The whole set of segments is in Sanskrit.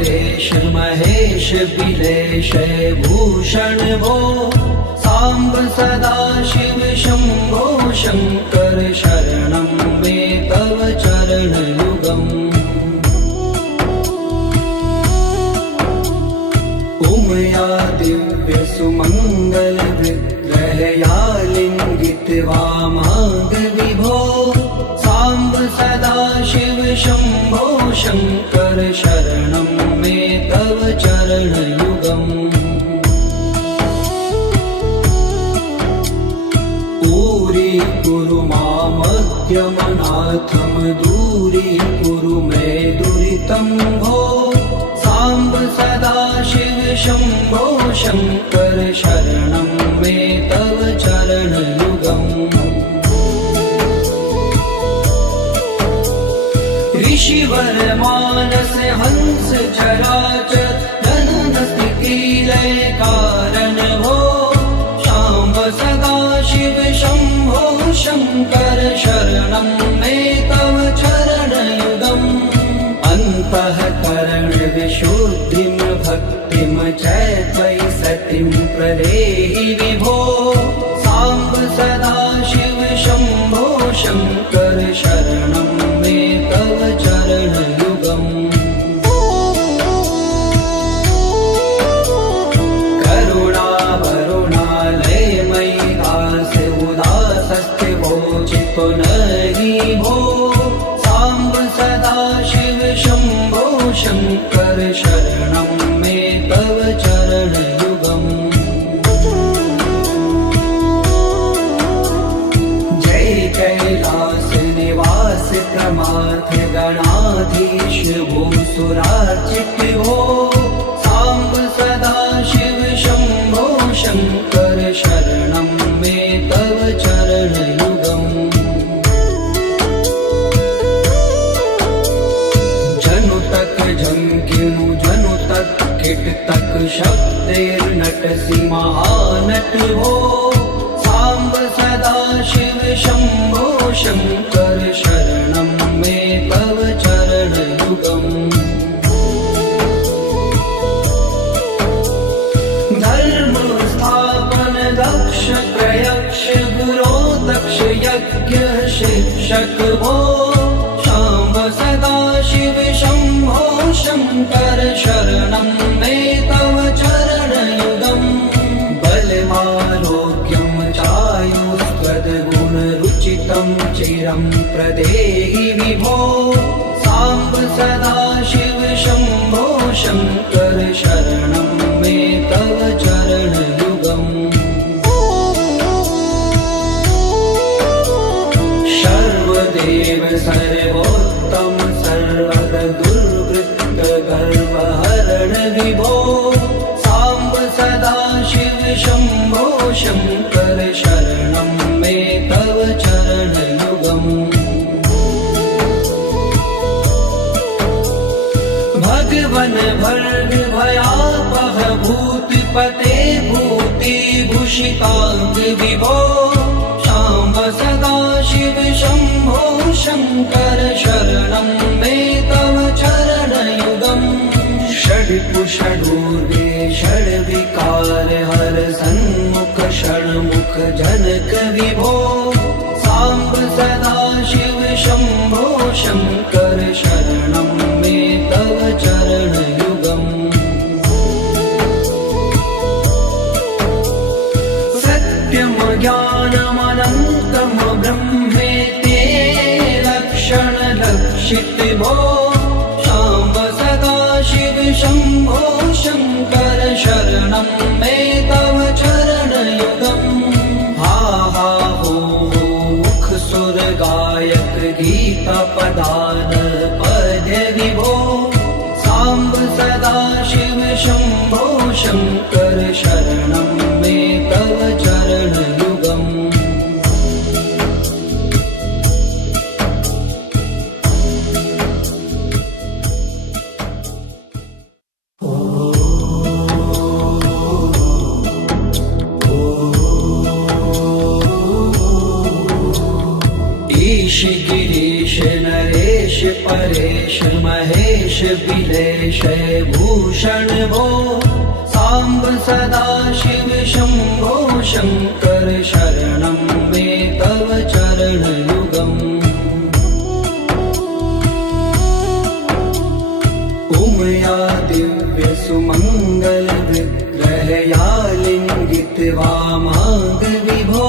परेश महेश बिलेश भूषण भो सांब सदा शिव शंभो शंकर शरणं मे तव चरण युगम् उमया दिव्य सुमंगल विग्रहया लिंगित वामांग विभो सांब सदा शिव शंभो शंकर शरणं मे तव चरण युगम् कुरु मामद्यमनाथं दूरीकुरु मे दुरितं भो सांब सदा शिव शंभो शंकर शरणं मे तव चरण युगम् ऋषिवर मानस हंस चराचर जनन स्थिति लय कारण भो सांब सदा शिव शंभो शंकर शरणं मे तव चरण युगम् अन्तःकरण विशुद्धिं भक्तिं च त्वयि सतिं प्रदेहि विभो सांब सदा शिव शंभो शंकर शरणं मे तव चरण युगम् नहि भो सांब सदा शिव शंभो शंकर शरणं मे तव चरण युगम् जय कैलास निवास प्रमाथ गणाधीश भूसुरार्चित भो सांब सदा शिव शंभो शंकर शरणं मे तव चरण युगम् झंकिनु जनु तक किट तक शब्देर्नटसि महानट हो सांब सदा शिव शंभो शंकर शरणं मे तव चरण युगम् धर्म स्थापन दक्ष प्रयक्ष गुरो दक्ष यज्ञ शिक्षक हो सांब सदा शिव शंभो शंकर शरणं मे तव चरण युगम् बलमारोग्यं चायुस्त्वद्गुणरुचितं चिरं प्रदेहि विभो सांब सदा शिव शंभो शंकर शरणं मे तव चरण युगम् सर्वदेव सर्वोत्तम सर्वद दुर्वृत्त गर्वहरण विभो सांब सदा शिव शंभो शंकर शरणं मे तव चरण युगम् भगवन भर्ग भयापह भूतिपते भूति भूषितांग विभो सांब सदा शिव शंभो शंकर शरणं मे तव चरण युगम् षड्पुषडूर्वे षड्विकार हर सन्मुख षण्मुख जनक विभो सांब सदा शिव शंभो शंकर शरणं मे तव चरण युगम् सत्यम ज्ञानमनन्तं ब्रह्मेति लक्षण लक्षित भो सांब सदा शिव शंभो शंकर शरणं मे तव चरण युगम् हा हा हो मुख सुर गायक गीता पदान पद्य विभो सांब सदा शिव शंभो शंकर शरणं मे तव चरण युगम् परेश महेश बिलेश भूषण भो सांब सदा शिव शंभो शंकर शरणं मे तव चरणयुगम् उमया दिव्य सुमंगल विग्रहया लिंगित वामांग विभो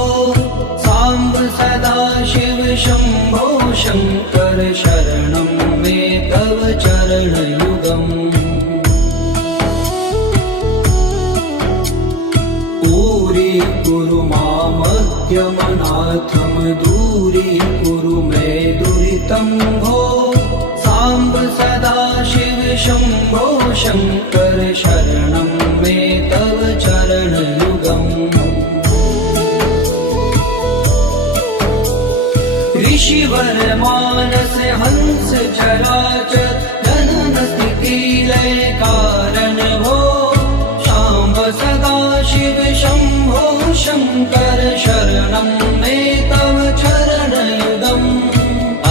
सांब सदा शिव शंभो शंकर शरणं मे तव चरणयुगम् दूरी मामद्यमनाथं दूरी कुरु मे दुरितं भो सांब सदा शिव शंभो शंकर शरणं मे तव चरणयुगम् ऋषिवर मानस हंस चराचर जनन स्थिति लय कारण भो सांब सदा शिव शंभो शंकर शरणं मे तव चरणयुगम्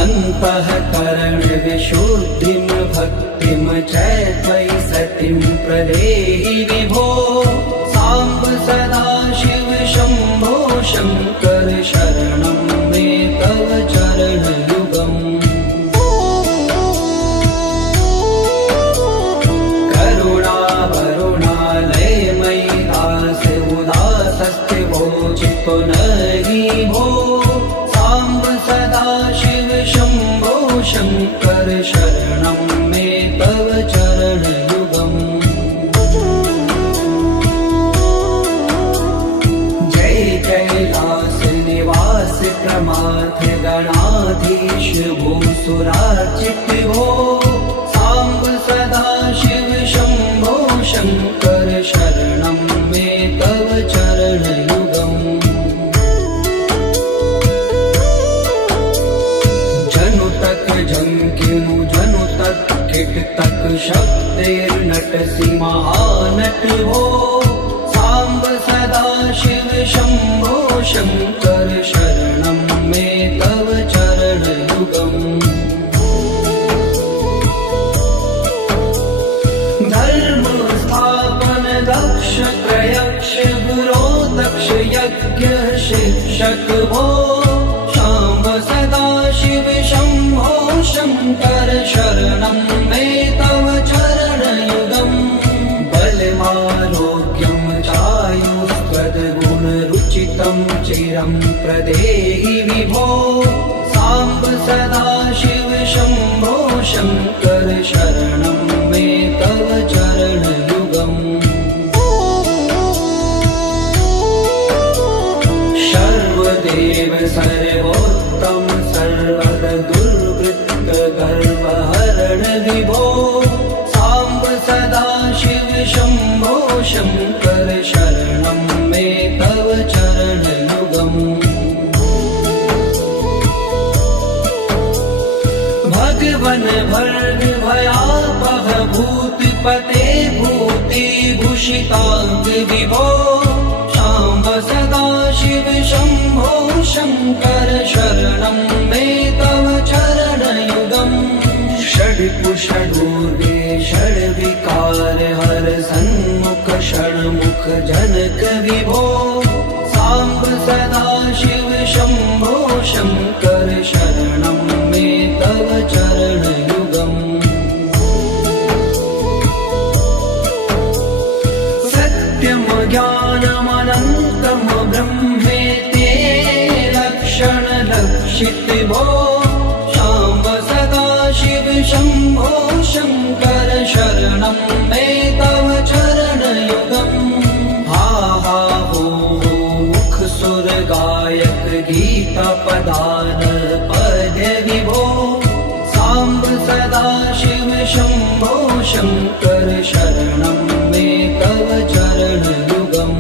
अन्तःकरण विशुद्धिं भक्तिं च त्वयि सतिं प्रदेहि विभो सांब सदा शिव शंभो शंकर शरणं मे तव चरणयुगम् चित्तो नहि भो सांब सदा शिव शंभो शंकर शरणं मे तव चरणयुगम् जय कैलास निवास प्रमाथ गणाधीश भूसुरार्चित भो सांब सदा शिव शंभो शंकर शरणं मे तव चरणयुगम् जनु तक झंकिनु जनु तक किट तक शब्देर्नटसि महानट भो सांब सदा शिव शंभो शंकर शरणं मे तव चरणयुगम् धर्म स्थापन दक्ष त्रयक्ष गुरो दक्ष यज्ञ शिक्षक भो सांब सदा शिव शंभो शंकर शरणं मे तव चरणयुगम् बलमारोग्यं चायुस्त्वद्गुणरुचितं चिरं प्रदेहि विभो सांब सदा शिव शंभो शंकर शरणं मे तव चरणयुगम् सर्वदेव सर्वोत्तम सर्वर दुर्वृत्त गर्वहरण विभो सांब सदा शिव शंभो शंकर शरणं मे तव चरणयुगम् भगवन भर्ग भयापह भूतिपते भूति भूषितांग विभो सांब सदा शिव शंभो शंकर शरणं मे तव चरणयुगम् षड्कुषडूर्गे षड्विकार हर सन्मुख षण्मुख जनक विभो सांब सदा शिव शंभो शंकर शरणं मे तव चरणयुगम् सत्यं ज्ञानमनन्तं ब्रह्मेति लक्षण लक्षित भो सांब सदा शिव शंभो शंकर शरणं मे तव चरणयुगम् हा हा हो मुख सुर गायक गीता पदान पद्य विभो सांब सदा शिव शंभो शंकर शरणं मे तव चरणयुगम्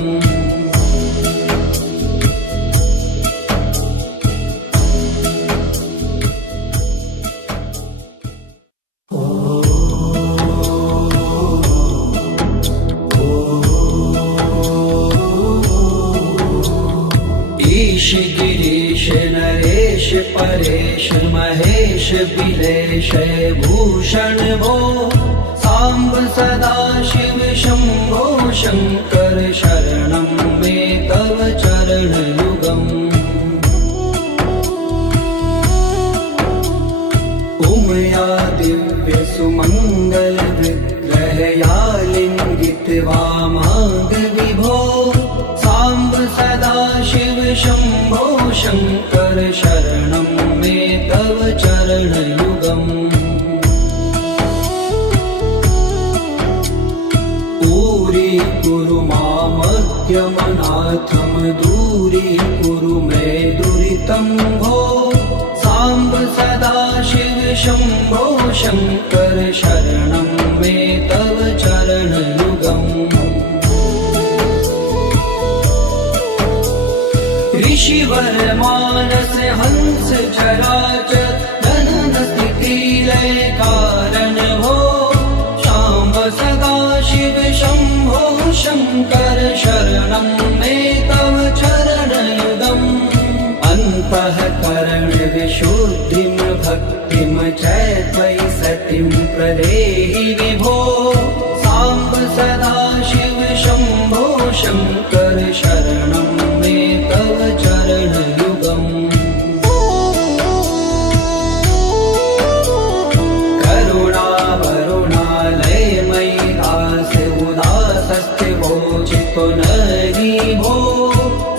ईश गिरीश नरेश देश परेश महेश बिलेश भूषण भो सांब सदा शिव शंभो शंकर शरणं मे तव चरण युगम् उमया दिव्य सुमंगल विग्रहया लिंगित वामांग विभो सांब सदा शिव शंभो शंकर शरणं मे तव चरण युगम् पूरी कुरु मामज्ञमनाथं दूरी कुरु मे दुरितं भो सांब सदा शिव शंभो शंकर शरणं मे तव चरण युगम् ऋषिवर मानस हंस चराचर धनन स्थिति लय कारण भो शाम्ब सदा शिव शंभो शंकर शरणं मे तव चरण युगम् अन्तःकरण विशुद्धिं भक्तिं च त्वयि सतिं प्रदेहि विभो सांब सदा शिव शंभो शंकर शरणं मे तव चरण युगम् करुणा वरुणालय मयि दास उदासस्थिवोचितो नरि भो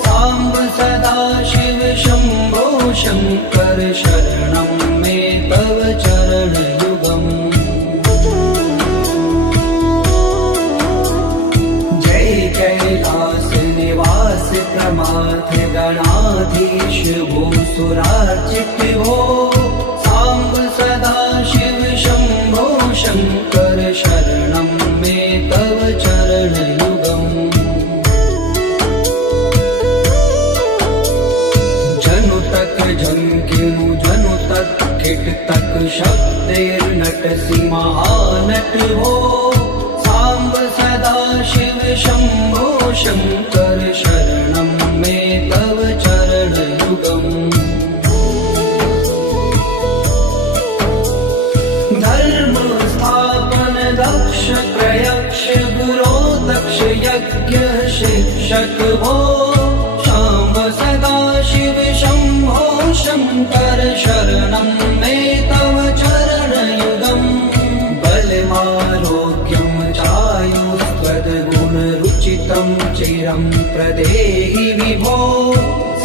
सांब सदा शिव शंभो शंकर शरणं मे तव चरण युगम् जय कैलास निवास प्रमाथ गणाधीश भूसुरार्चित भो सांब सदा शिव शंभो शंकर शरणं मे तव चरण युगम् जनु तक झंकिनु जनु तक किट तक शब्दैर्नटसि महानट भो सांब सदा शिव शंभो शंकर शरणं मे तव चरण युगम् धर्म स्थापन दक्ष प्रयक्ष गुरो दक्ष यज्ञ शिक्षक भो शाम्ब सदा शिव शंभो शंकर शरणं मे तव चरण युगम् बलमारोग्यं चायुस्त्वद्गुणरुचितं चिरं प्रदेहि विभो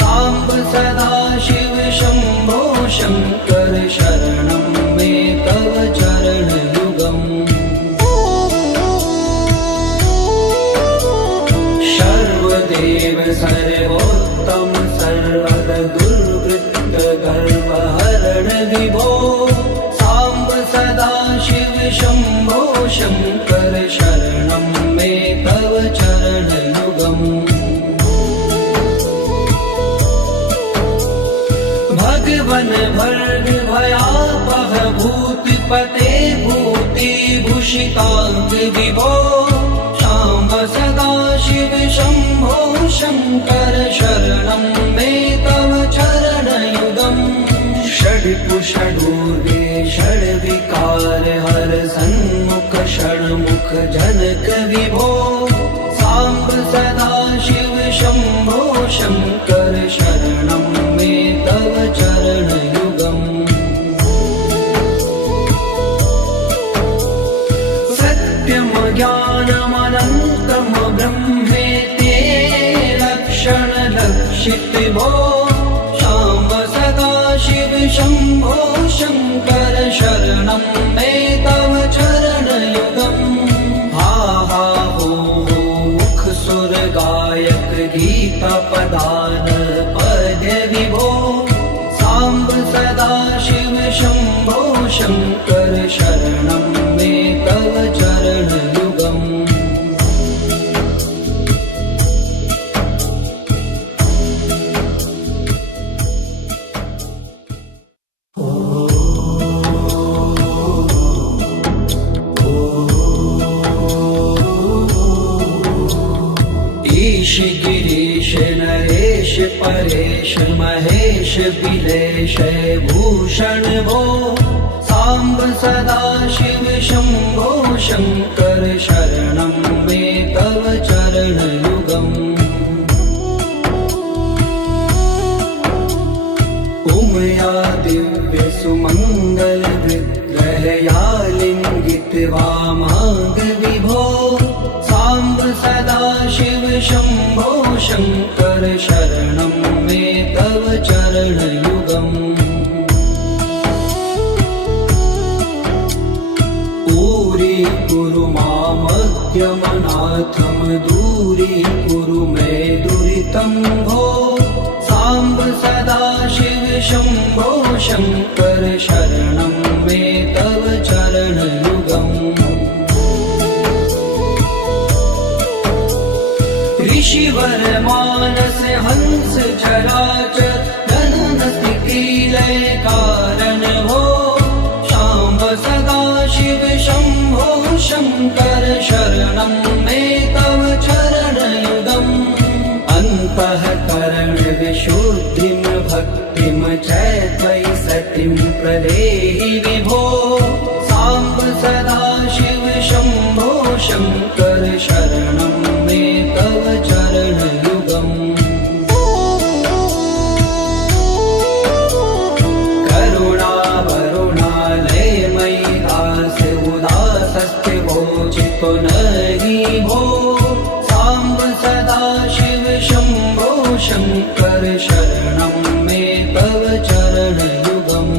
सांब सदा शिव शंभो शंकर शरणं मे तव चरण युगम् सर्वदेव सर्वोत्तम सर्वद दुर्वृत्त गर्वहरण विभो सांब सदा शिव शंभो शंकर शरणं मे तव चरण युगम् भगवन भर्ग भयापह भूतिपते भूतिभूषितांग विभो शाम्ब सदा शिव शंभो शंकर शरणं मे तव चरण युगम् षड्कुषडूर्गे षड्विकार हर सन्मुख षण्मुख जनक विभो सांब सदा शिव शंभो शंकर शरणं मे तव चरण युगम् सत्यम ज्ञानमनन्तं ब्रह्मेति लक्षण लक्षित भो शाम्ब सदा शिव शंभो शंकर शरणं मे तव चरण युगम् हा हा हो मुख सुर गायक गीता पदान पद्य विभो सांब सदा शिव शंभो शंकर शरणं मे तव चरण युगम् ईश गिरीश नरेश देश परेश महेश बिलेश भूषण भो सांब सदा शिव शंभो शंकर शरणं मे तव चरणयुगम् उमया दिव्य सुमंगल विग्रहया लिंगित वामांग विभो सांब सदा शिव शंभो शंकर शरणं मे तव चरणयुगम् कुरु मामद्यमनाथं दूरीकुरु मे दुरितं भो सांब सदा शिव शंभो शंकर शरणं मे तव चरणयुगम् ऋषिवर मानस हंस चराचर जनन स्थिति लय कारण भो सांब सदा शिव शंभो शंकर शरणं मे तव चरणयुगम् अन्तःकरण विशुद्धिं भक्तिं च त्वयि सतिं प्रदेहि विभो सांब सदा शिव शंभो शंकर शरणं मे तव चरणयुगम् नहि भो सांब सदा शिव शंभो शंकर शरणं मे तव चरणयुगम्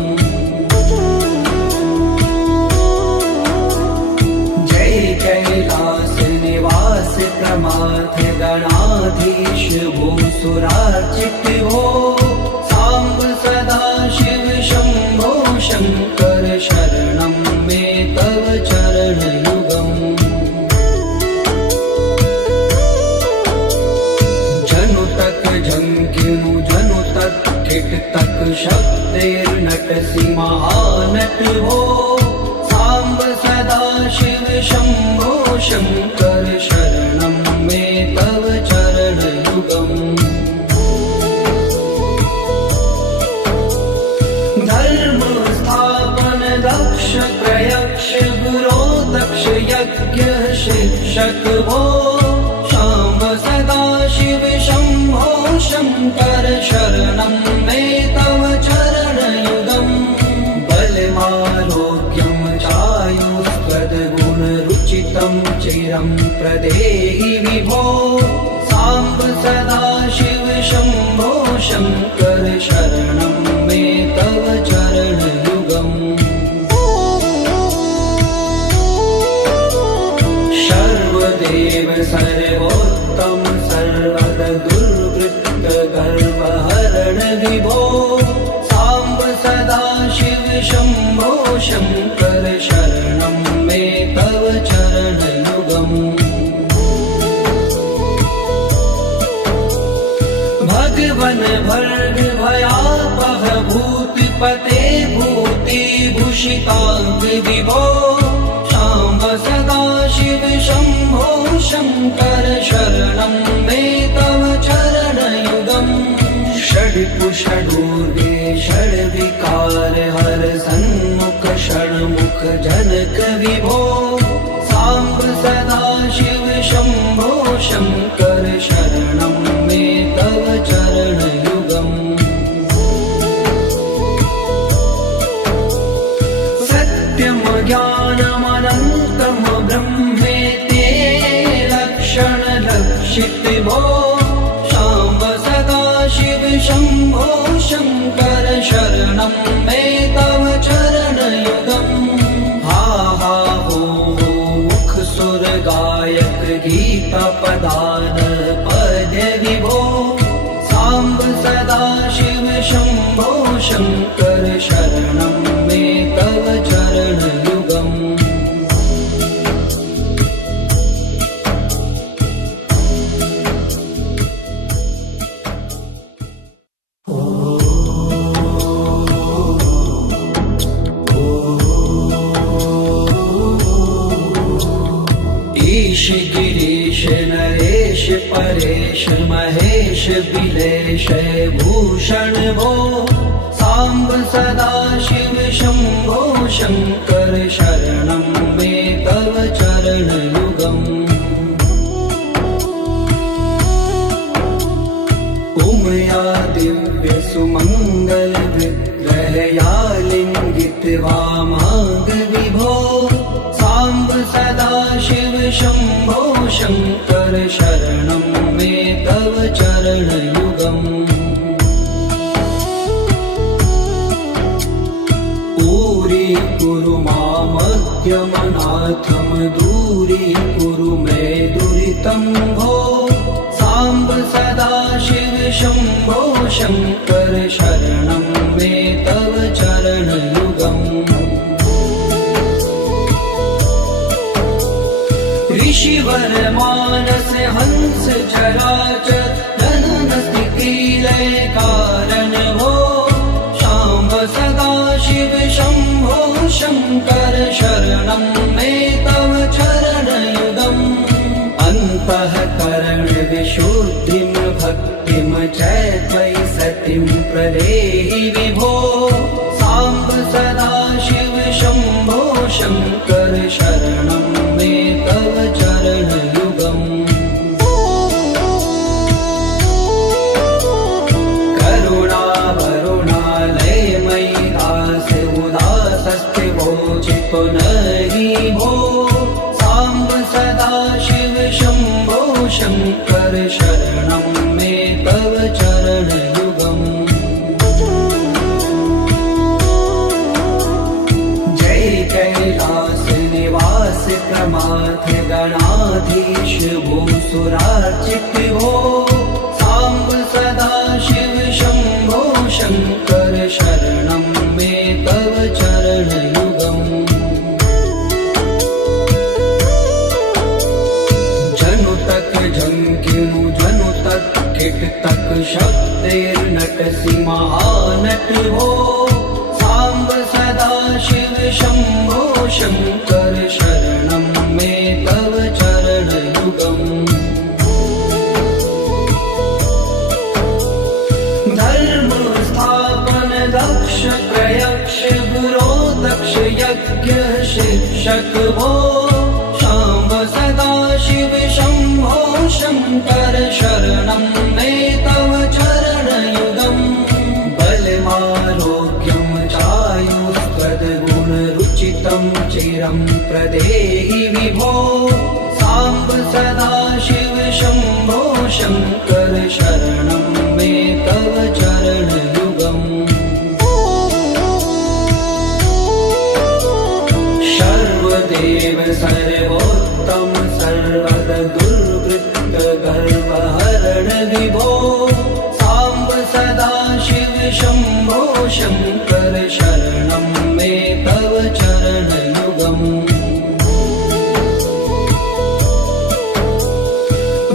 जय कैलास निवास प्रमाथ गणाधीश भूसुरार्चित भो सांब सदा शिव शंभो शंकर शरणं मे तव चरणयुगम् झंकिनु जनु तक किट तक शब्देर्नटसि महानट भो सांब सदा शिव शंभो शंकर शरणं मे तव चरणयुगम् धर्म स्थापन दक्ष प्रयक्ष गुरो दक्ष यज्ञ शिक्षक भो सांब सदा शिव शंभो शंकर शरणं मे तव चरणयुगम् बलमारोग्यं चायुस्त्वद्गुणरुचितं चिरं प्रदेहि विभो सांब सदा शिव शंभो शंकर शरणं मे तव चरणयुगम् सर्वदेव सर्वोत्तम सर्वद दुर्वृत्त गर्वहरण विभो सांब सदा शिव शंभो शंकर शरणं मे तव चरणयुगम् भगवन भर्ग भयापह भूतिपते भूतिभूषितांग विभो सांब सदा शिव शंभो शंकर शरणं मे तव चरणयुगम् षड्कुषडूर्वे षड्विकार हर सन्मुख षण्मुख जनक विभो सांब सदा शिव शंभो शंकर शरणं मे तव चरणयुगम् सत्यम ज्ञानमनन्तम ब्रह्मेते लक्षण लक्षित भो सांब सदा शिव शंभो शंकर शरणं मे तव चरणयुगम् हा हा हो मुख सुर गायक गीता पदान पद्य विभो सांब सदा शिव शंभो शंकर शरणं मे तव चरणयुगम् महेश बिलेश भूषण भो सांब सदा शिव शंभो शंकर शरणं मे तव चरण युगम् उमया दिव्य सुमंगल विग्रहया लिंगित वामांग विभो सांब सदा शिव शंभो शंकर शरणं मे तव चरण युगम् पूरी कुरु मामद्यमनाथम दूरी कुरु मे दुरितं भो सांब सदा शिव शंभो शंकर शरणं मे तव चरण युगम् ऋषिवर मानस हंस चराचर जनन स्थिति लय कारण भो शाम्ब सदा शिव शंभो शंकर शरणं मे तव चरण युगम् अन्तःकरण विशुद्धिं भक्तिं च त्वयि सतिं प्रदेहि विभो सांब सदा शिव शंभो शंकर शरणं मे तव चरण युगम् करुणा वरुणालय मयि दास उदासस्थिवो चित्तो नहि भो सांब सदा शिव शंभो शंकर शरणं मे तव चरण युगम् जय कैलास निवास प्रमाथ गणाधीश भूसुरार्चित भो सांब सदा शिव शंभो शंकर शरणं मे तव चरण युगम् जनु तक झंकिनु जनु तक किट तक शब्दैर्नटसि महानट भो सांब सदा शिव शंभो शंकर शरणं मे तव चरण युगम् धर्म स्थापन दक्ष प्रयक्ष गुरो दक्ष यज्ञ शिक्षक भो शाम्ब सदा शिव शंभो शंकर शरणं मे तव चरण युगम् बलमारोग्यं चायुस्त्वद्गुणरुचितं चिरं प्रदेहि विभो सांब सदा शिव शंभो शंकर शरणं मे तव चरण युगम् सर्वदेव सर्वोत्तम सर्वद दुर्वृत्त गर्वहरण विभो सांब सदा शिव शंभो शंकर शरणं मे तव चरण युगम्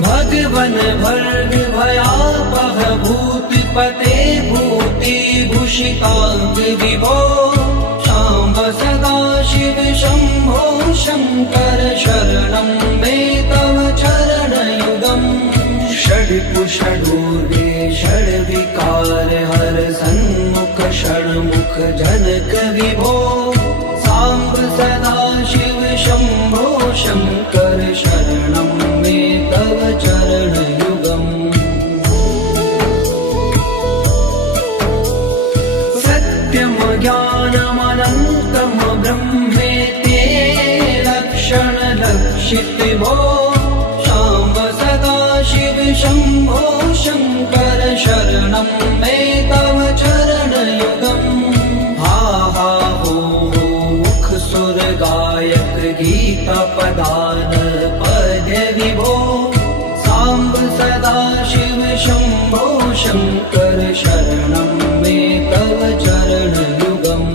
भगवन भर्ग भयापह भूतिपते भूति भूषितांग विभो शाम्ब सदा शिव शंभो शंकर शरणं मे तव चरण युगम् षड्कुषडूर्वे षड्विकार हर सन्मुख षण्मुख जनक विभो सांब सदा शिव शंभो शंकर शरणं मे तव चरण युगम् सत्यम ज्ञानमनन्तं ब्रह्मेति लक्षण लक्षित भो शाम्ब सदा शिव शंभो शंकर शरणं मे तव चरण युगम् हा हा हो मुख सुर गायक गीता पदान पद्य विभो सांब सदा शिव शंभो शंकर शरणं मे तव चरण युगम्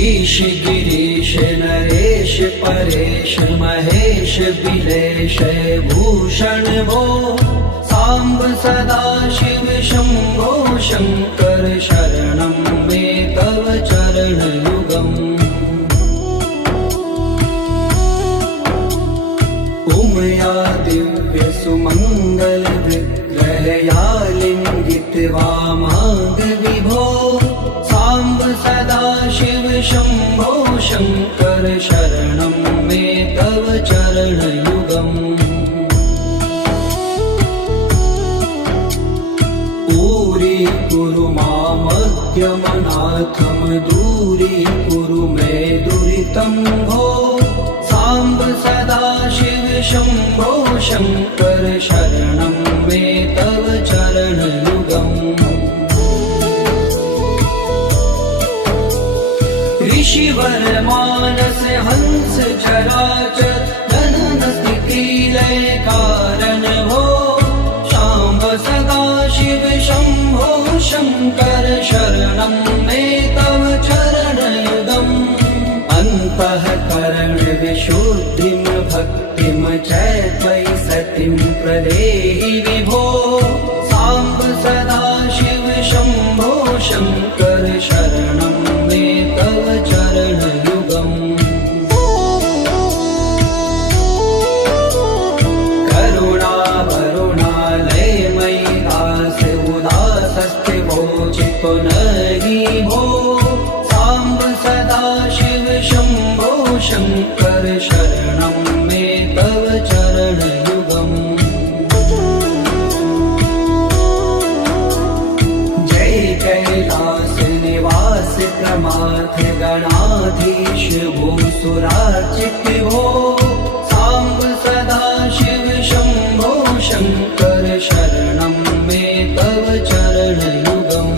ईश गिरीश नरेश परेश महेश बिलेश भूषण भूषण भो साम्ब सदाशिव शम्भो शङ्कर शरणं मे तव चरणयुगम् उमया दिव्य सुमङ्गल विग्रहया लिङ्गित्वा माग विभो साम्ब सदाशिव शम्भो शङ्कर शरणं मे तव चरणयुगम् दूरीकुरु मामद्यमनाथं दूरीकुरु मे दुरितं भो साम्ब सदाशिव शम्भो शङ्कर शरणं मे तव चरणयुगम् ऋषिवर मानस हंस चराचर जनन स्थिति लय कारण भो शाम्ब सदाशिव शम्भो शङ्कर शरणं मे तव चरणयुगम् अन्तःकरण विशुद्धिं भक्तिं च त्वयि सतिं प्रदेहि विभो साम्ब सदाशिव शम्भो शङ्कर शरणं मे तव चरणयुगम् करुणावरुणालयमयि दास उदासस्थिवोचितो नहि भो साम्ब सदाशिव शम्भो शङ्कर शरणं मे तव चरणयुगम् जय कैलास निवास प्रमाथ गणाधीश भूसुरार्चित भो साम्ब सदाशिव शम्भो शङ्कर शरणं मे तव चरणयुगम्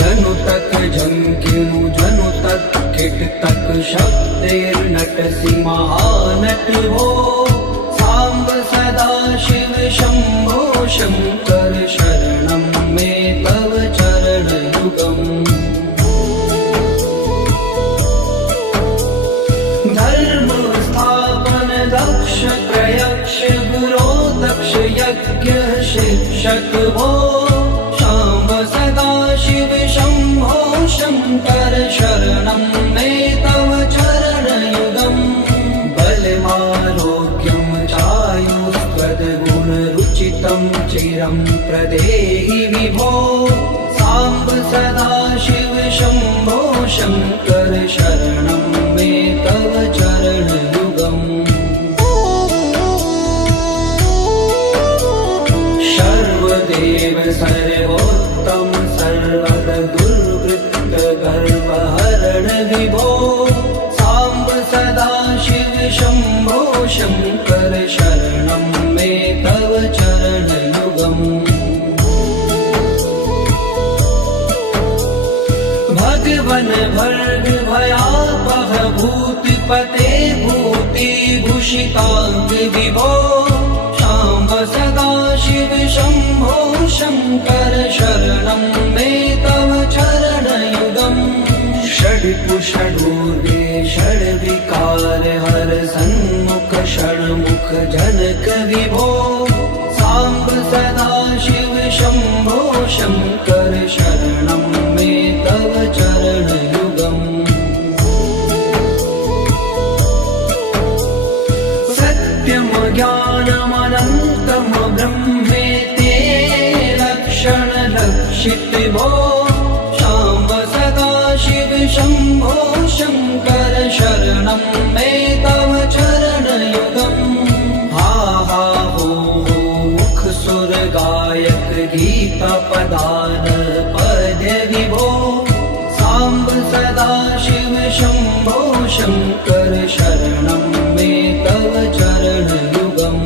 जनु तक झंकिनु जनु तक किट तक शब्दैर्नटसि महानट भो साम्ब सदाशिव शम्भो शङ्कर शरणं मे तव चरणयुगम् धर्म स्थापन दक्ष प्रयक्ष गुरो दक्ष यज्ञ शिक्षक भो शाम्ब सदाशिव शम्भो शङ्कर शरणं मे तव चरणयुगम् बलमारोग्यं चायुस्त्वद्गुणरुचितं चिरं प्रदेहि विभो साम्ब सदाशिव शम्भो शङ्कर शरणं मे तव चरणयुगम् सर्वदेव सर्वोत्तम सर्वद दुर्वृत्त गर्वहरण विभो साम्ब सदाशिव शम्भो शङ्कर शरणं मे तव चरणयुगम् भगवन भर्ग भयापह भूतिपते भूतिभूषिताङ्ग विभो शाम्ब सदाशिव शम्भो शङ्कर शरणं मे तव चरणयुगम् षड्पुषडूर्वे षड्विकार हर सन्मुख षण्मुख जनक विभो साम्ब सदाशिव शम्भो शङ्कर शरणं मे तव चरणयुगम् सत्यं ज्ञानमनन्तं ब्रह्मेति लक्षणलक्षित भो शाम्ब सदाशिव शम्भो शङ्कर शरणं मे तव चरणयुगम् हा हा हो मुख सुर गायक गीता पदान पद्य विभो साम्ब सदाशिव शम्भो शङ्कर शरणं मे तव चरणयुगम्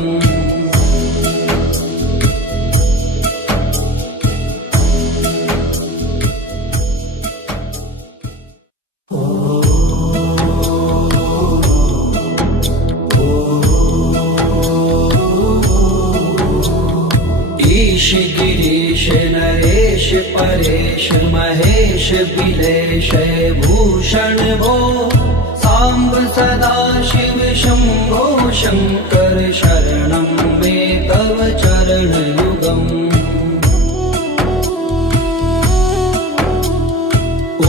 ईश गिरीश नरेश परेश महेश बिलेश भूषण भो साम्ब सदा शिव शम्भो शङ्कर शरणं मे तव चरणयुगम्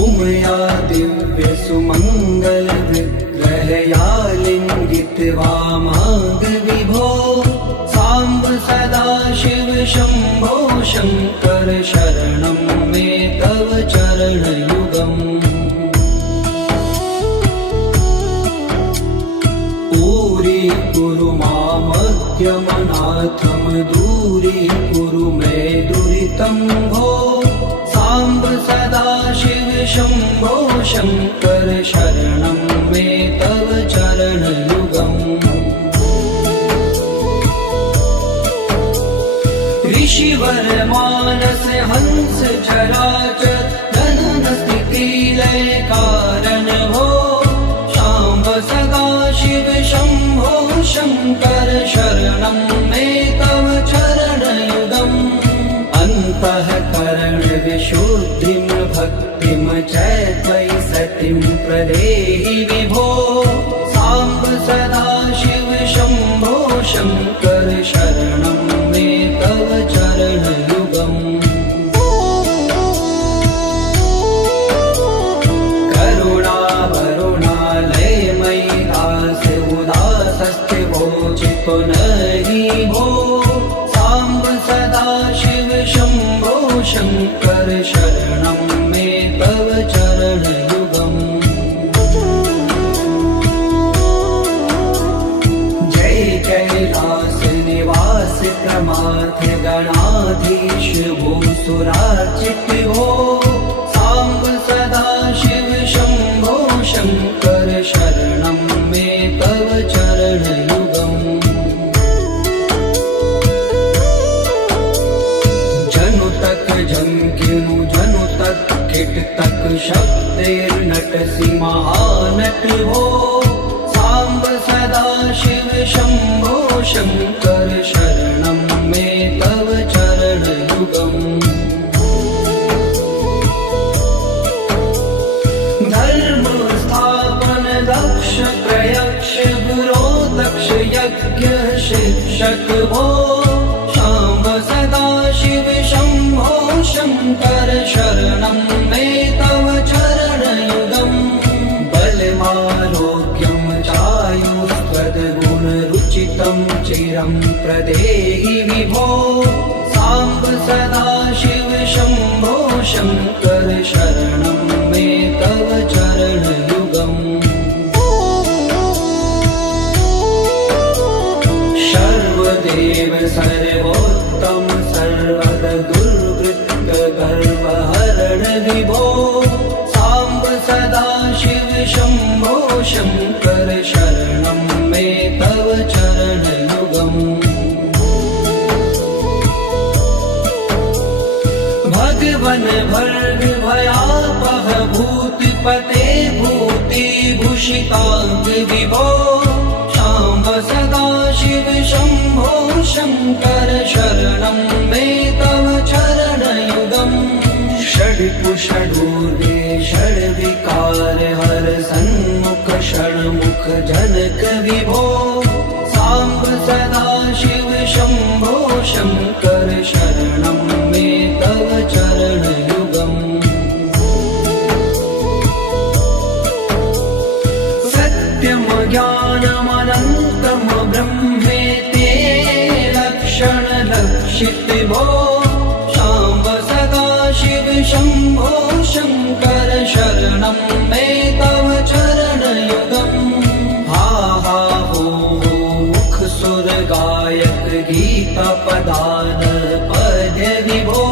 उमया दिव्य सुमङ्गल विग्रहया लिङ्गित्वा माग विभो साम्ब सदा शिव शम्भो शङ्कर शरणं मे तव चरणयुगम् कुरु मामद्यमनाथं दूरीकुरु मे दुरितं भो साम्ब सदा शिव शम्भो शङ्कर शरणं मे तव चरणयुगम् ऋषिवर मानस हंस चराचर जनन स्थिति लय कारण भो शाम्ब सदा शिव शम्भो शङ्कर शरणं मे तव चरणयुगम् अन्तःकरण विशुद्धिं भक्तिं च त्वयि सतिं प्रदेहि विभो साम्ब सदा शिव शम्भो शङ्कर शरणं मे तव चरणयुगम् पुनहि भो साम्ब सदा शिव शम्भो शङ्कर शरणं मे तव चरणयुगम् जय कैलास निवास प्रमाथ गणाधीश भूसुरार्चित भो साम्ब सदा शिव शम्भो शङ्कर शरणं मे तव चरणयुगम् जंकिनु जनु तक किट तक शब्दैर्नटसि महानट हो साम्ब सदा शिव शम्भो शङ्कर शरणं मे तव चरणयुगम् धर्म स्थापन दक्ष प्रयक्ष गुरो दक्ष यज्ञ शिक्षक भो शाम्ब सदा शिव शम्भो शङ्कर शरणं मे तव चरणयुगम् बलमारोग्यं चायुस्त्वद्गुणरुचितं चिरं प्रदेहि विभो साम्ब सदा शिव शम्भो शङ्कर शरणं मे तव चरणयुगम् सर्वदेव सर्वोत्तम सर्वद दुर्वृत्त गर्वहरण विभो साम्ब सदा शिव शम्भो शङ्कर शरणं मे तव चरणयुगम् भगवन् भर्ग भयापह भूतिपते भूतिभूषिताङ्ग विभो साम्ब सदा शिव शम्भो शङ्कर शरणं मे तव चरणयुगम् षड्कुषडूर्वे षड्विकार हर सन्मुख षण्मुख जनक विभो साम्ब सदा शिव शम्भो शङ्कर शरणं मे तव चरणयुगम् सत्यं ज्ञानमनन्तं ब्रह्मेते लक्षणलक्षित भो साम्ब सदा शिव शम्भो शङ्कर शरणं मे तव चरणयुगम् हा हा हो मुख सुर गायक गीता पदान पद्य विभो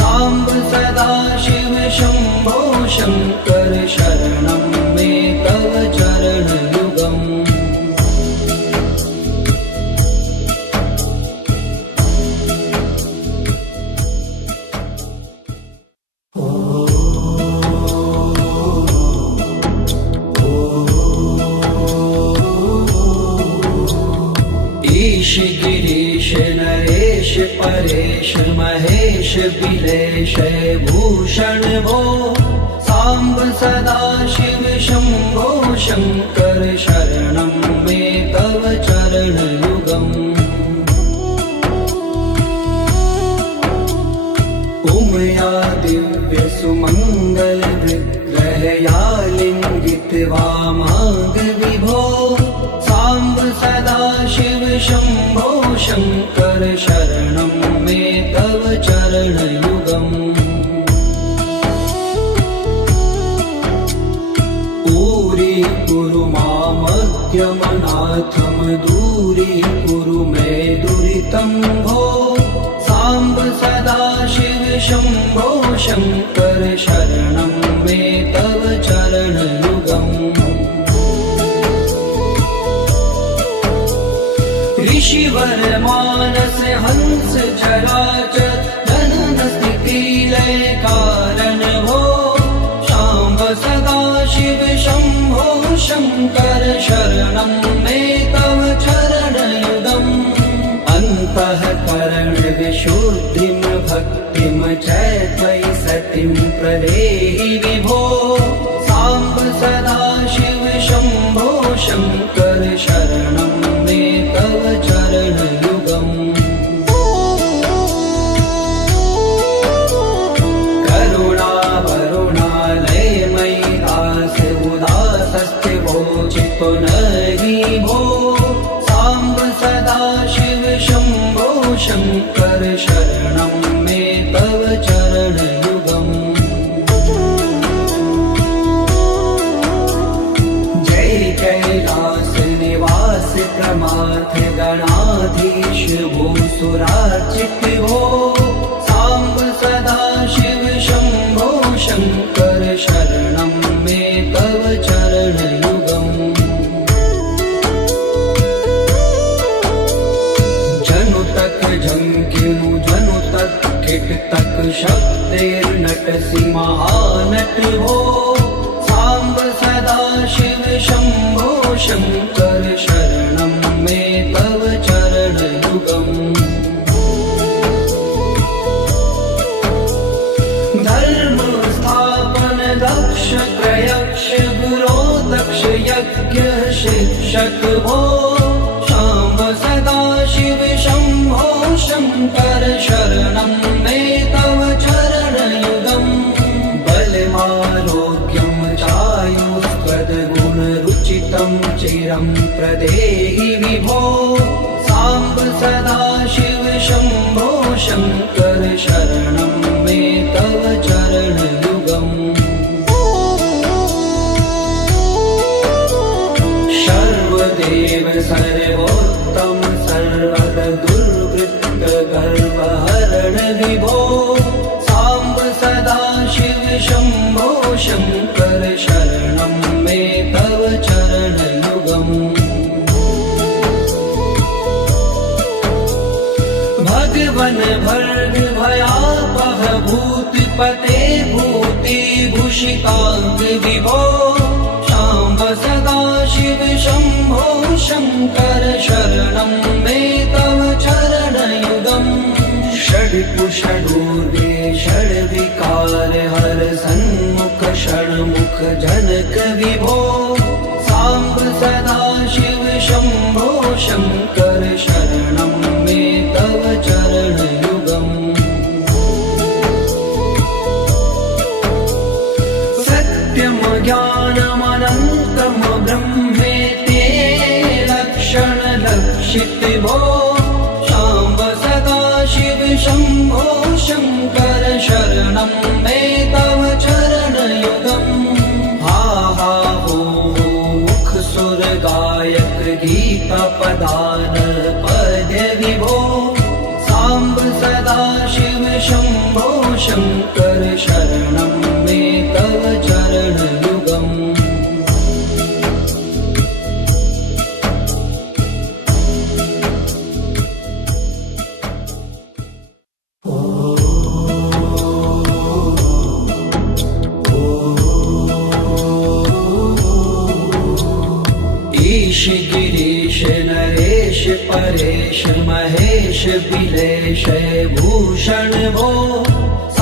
साम्ब सदा शिव शम्भो शङ्कर शरणं मे तव चरणयुगम् ईश गिरीश नरेश परेश महेश बिलेश भूषण भो साम्ब सदा शिव शम्भो शङ्कर शरणं मे तव चरणयुगम् उमया दिव्य सुमङ्गल विग्रहया लिङ्गित वामाङ्ग विभो साम्ब सदा शिव शम्भो शङ्कर शरणं मे तव चरणयुगम् कुरु मामद्यमनाथं दूरीकुरु मे दुरितं भो साम्ब सदा शिव शम्भो शङ्कर शरणं मे तव चरणयुगम् ऋषिवर मानस हंस चराचर जनन स्थिति लय कारण भो शाम्ब सदा शिव शम्भो शङ्कर शरणं मे तव चरणयुगम् अन्तःकरण विशुद्धिं भक्तिं च त्वयि सतिं प्रदेहि विभो साम्ब सदा शिव शम्भो शङ्कर शरणं मे तव चरणयुगम् चित्तो नहि भो साम्ब सदा शिव शम्भो शङ्कर शरणं मे तव चरणयुगम् जय कैलास निवास प्रमाथ गणाधीश भूसुरार्चित भो साम्ब सदा शिव शम्भो शङ्कर शरणं मे तव चरणयुगम् जनु तक झंकिनु जनु तक किट तक शब्देर्नटसि महानट हो साम्ब सदा शिव शम्भो शङ्कर शरणं मे तव चरणयुगम् धर्म स्थापन दक्ष प्रयक्ष गुरो दक्ष यज्ञ शिक्षक भो शाम्ब सदा शिव शम्भो शङ्कर शरणं मे तव चरणयुगम् बलमारोग्यं चायुष्पदगुणरुचितं चिरं प्रदेहि विभो साम्ब सदा शिव शम्भो शङ्कर शरणं मे तव चरणयुगम् सर्वदेव सर्वोत्तम सर्वद दुर्वृत्त गर्वहरण विभो साम्ब सदा शिव शम्भो शङ्कर शरणं मे तव चरणयुगम् भगवन भर्ग भयापह भूतिपते भूतिभूषिताङ्ग विभो शाम्ब सदा शिव शम्भो शङ्कर शरणं मे तव चरणयुगम् षड्कुषडूर्वे षड्विकार हर सन्मुख षण्मुख जनक विभो साम्ब सदा शिव शम्भो शङ्कर शरणं मे तव चरणयुगम् सत्यं ज्ञानमनन्तं ब्रह्मेति लक्षण लक्षित भो शाम्ब सदा शिव शम्भो शङ्कर शरणं मे तव चरणयुगम् हा हा हो मुख सुर गायक गीता पदान पद्य विभो साम्ब सदा शिव शम्भो शङ्कर शरणं मे तव चरणयुगम् ईश गिरीश नरेश परेश महेश बिलेश भूषण भो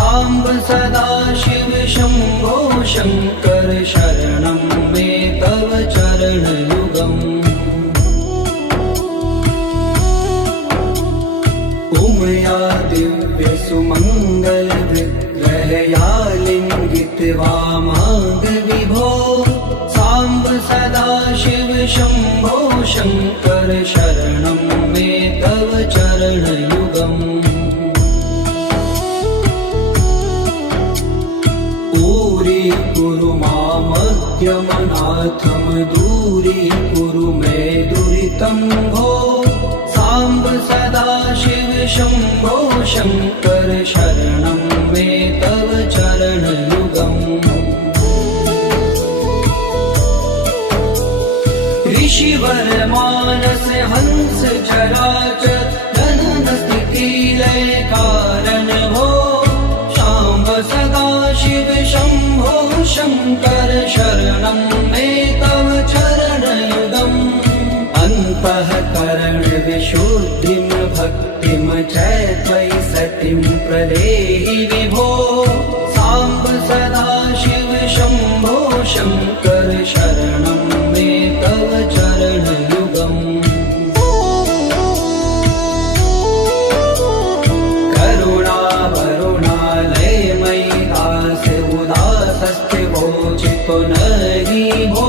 साम्ब सदा शिव शम्भो शङ्कर शरणं मे तव चरणयुगम् उमया दिव्य सुमङ्गल विग्रहया लिङ्गित वामाङ्ग विभो साम्ब सदा शिव शम्भो शङ्कर शरणं मे तव चरणयुगम् कुरु मामज्ञमनाथं दूरीकुरु मे दुरितं भो साम्ब सदा शिव शम्भो शङ्कर शरणं मे तव चरणयुगम् ऋषिवर मानस हंस चराचर जनन स्थिति लय कारण भो शाम्ब सदा शिव शम्भो शङ्कर शरणं मे तव चरणयुगम् अन्तःकरण विशुद्धिं भक्तिं च त्वयि सतिं प्रदेहि विभो साम्ब सदा शिव शम्भो शङ्कर शरणं मे तव चरणयुगम् चितो नहि भो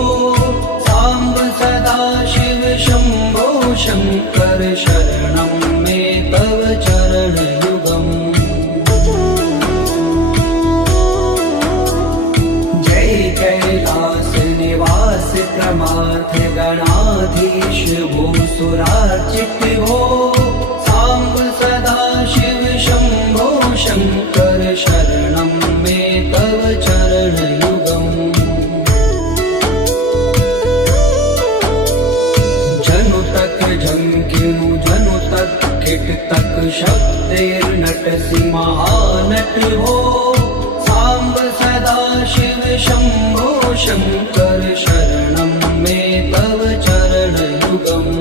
साम्ब सदा शिव शम्भो शङ्कर शरणं मे तव चरणयुगम् जय कैलास निवास प्रमाथ गणाधीश भूसुरार्चित भो साम्ब सदा शिव शम्भो शङ्कर शरणं मे तव चरणयुगम् जनु तक झंकिनु जनु तक किट तक शब्दैर्नटसि महानट हो साम्ब सदा शिव शम्भो शङ्कर शरणं मे तव चरणयुगम्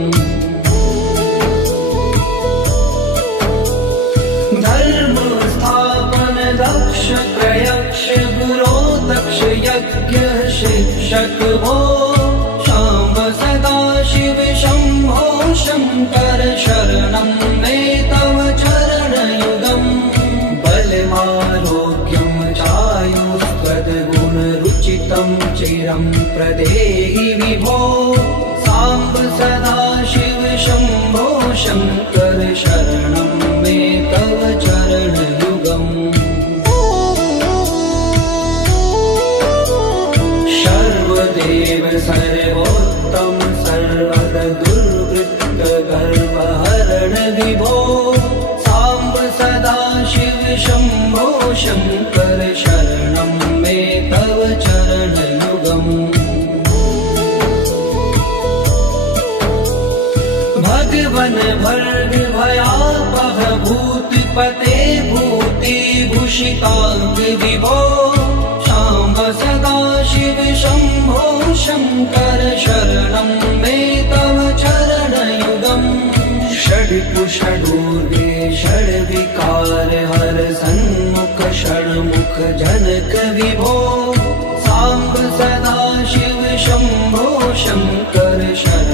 धर्म स्थापन दक्ष प्रयक्ष गुरो दक्ष यज्ञ शिक्षक भो शाम्ब सदा शिव शम्भो शङ्कर शरणं मे तव चरणयुगम् बलमारोग्यं चायुष्पदगुणरुचितं चिरं प्रदेहि विभो साम्ब सदा शिव शम्भो शङ्कर शरणं मे तव चरणयुगम् सर्वदेव सर्वोत्तम सर्वद दुर्वृत्त गर्वहरण विभो साम्ब सदा शिव शम्भो शङ्कर शरणं मे तव चरणयुगम् भगवन भर्ग भयापह भूतपते भूतिभूषिताङ्ग विभो शाम्ब सदा शिव शम्भो शङ्कर शरणं मे तव चरणयुगम् षड्कुषडूर्गे षड्विकार हर सन्मुख षण्मुख जनक विभो साम्ब सदा शिव शम्भो शङ्कर शरणं